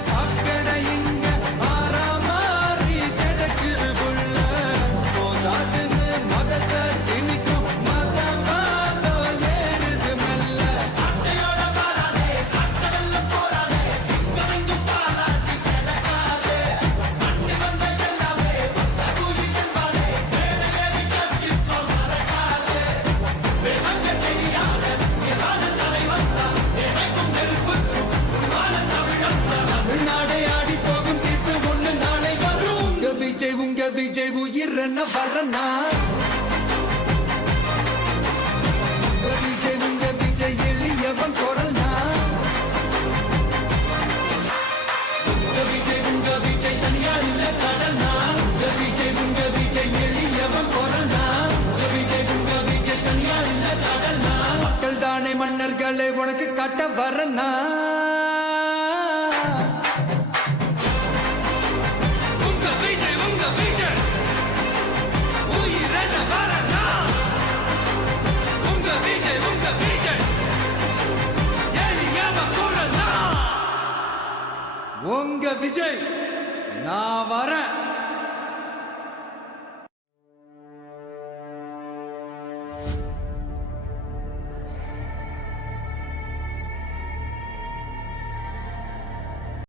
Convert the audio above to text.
சாக்கடை இங்க மாறாமாறி கிடக்குது புள்ள போதாதுன்னு மதத்தை திணிக்கும் மதவாதம் ஏறுது மெல்ல சட்டையோட பாராதே கட்டவெல்ல போராதே சிங்கம் எங்கும் பாராட்டி கிடக்காதே மண்ணி வந்த எல்லாமே வந்த கூலி என்பாரே மேடையேறி கட்சிப்ப மறக்காதே வேசங்க தெரியாத ஏதான தலை வந்தா எனக்கும் நெருப்புக்கும் உருவான தமிழந்தா தமிழ்நாடே ஆடி போகும் தீர்ப்பு ஒண்ணு நாளை வரும் உங்க விஜய் உயிர் என்ன வரனா உங்க விஜய் எளியவன் குரல்னா உங்க விஜய் தனியா இல்ல கடல்னா உங்க விஜய் எளியவன் குரல்னா உங்க விஜய் தனியா இல்ல கடல்னா மக்கள் தானே மன்னர்களை உனக்கு காட்ட வரனா உங்க விஜய் உயிர் என்ன வரனா உங்க விஜய் எளியவன் குரல்னா உங்க விஜய் நான் வரேன்